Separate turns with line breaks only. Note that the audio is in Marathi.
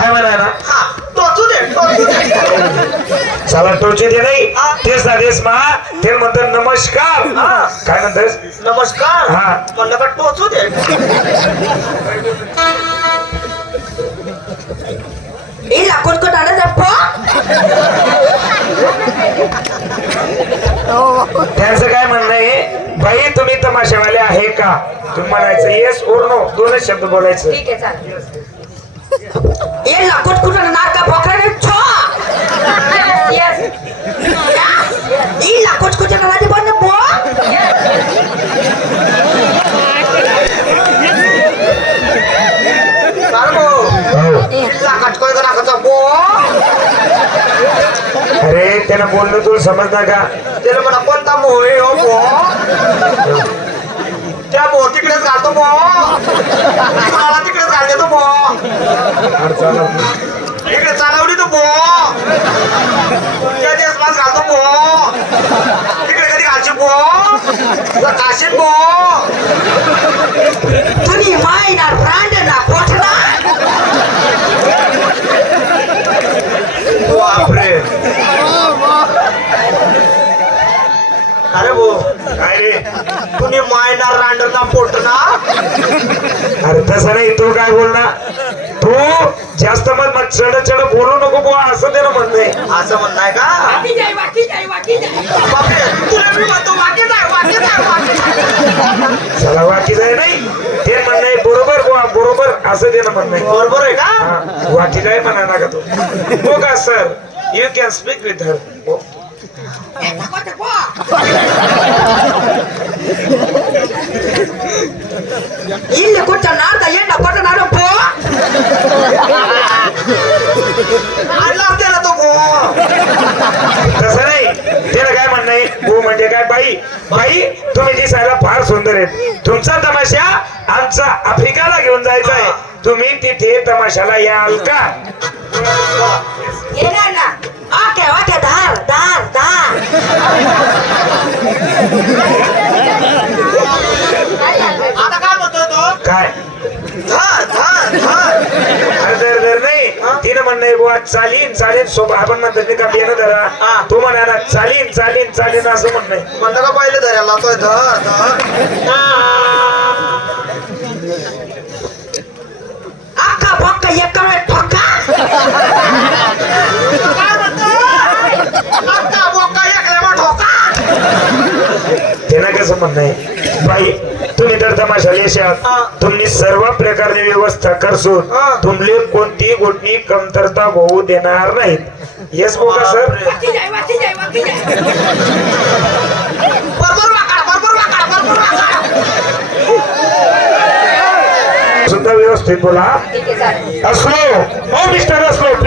काय म्हणायला?
हा टोचू दे टोचू दे.
चला टोचे दे नाही. तेच आदेश मा. ते म्हणतात नमस्कार.
हा.
काय म्हणतेस
नमस्कार.
हा.
म्हणलं का टोचू दे.
ए लाकूड कुठाने जप्पो
त्यांचं काय म्हणणं आहे? बाई तुम्ही तमाशावाले आहे का? तुम्ही म्हणायचं येस ओर नो दोनच शब्द बोलायचं.
ठीक आहे चालेल.
अरे त्यानं बोलणं तुला समजणार का?
त्याला म्हणा कोणता मोह आहे हो बो त्या बो तिकडेच घालतो बो मला तिकडेच घालते तो बो इकडे चालवली तो बो त्या दिवस घालतो बो इकडे कधी घालशी बो तुला काशीत बो
तुनी माय ना रांड ना पोठना
बापरे अरे भो
काय रे
तुम्ही मायना रांडना पोटना.
अरे तसं नाही तू काय बोलणार? तू जास्त मग मग चढ चढ बोलू नको बुवा असं त्यानं म्हणणं आहे
असं म्हणताय का?
जाय जाय जाय
बापरे तुला मी म्हणतो.
चला बाकी जाय नाही. ते म्हणणं बरोबर बुवा बरोबर असं त्यानं म्हणणं
बरोबर आहे का?
हा, वाटी जाय म्हणा तू. हो का sir you can speak with her
ಇಲ್ಲಿ ಕುಟ್ಟ ನಾಡ್ದ ಎಣ್ಣ ಕೊಟ್ಟ ನಾಡು ಪೋ
आणला त्याला तो भो
तसं नाही त्याला काय म्हणणं आहे हो म्हणजे काय बाई बाई तुम्ही दिसायला फार सुंदर आहेत तुमचा तमाशा आमचा आफ्रिकाला घेऊन जायचा आहे तुम्ही तिथे तमाशाला याल का
ಏನ ಓಕೆ ಓಕೆ ಧಾರ್ ಧಾರ್ ಧಾರ್
आता
तिनं म्हणणार बुवा चालीन चालीन. सोबत आपण म्हणतो ते का बेन धरा तो म्हणाला चालीन चालीन चालीन असं म्हणणं
म्हणता का पहिले धरायला तो धर अक्का फक्का एका वेळ फक्का?
त्यानं कसं म्हणणं आहे? बाई तुम्ही तर तमाशाला. तुम्ही सर्व प्रकारची व्यवस्था करसून. तुमले कोणती गोष्टी कमतरता होऊ देणार नाहीत. येस बोका सर.
बापरे. बरोबर वाकाड बरोबर वाकाड बरोबर वाकाड.
सुद्धा व्यवस्थित बोला. असलो. हो मिस्टर असलो.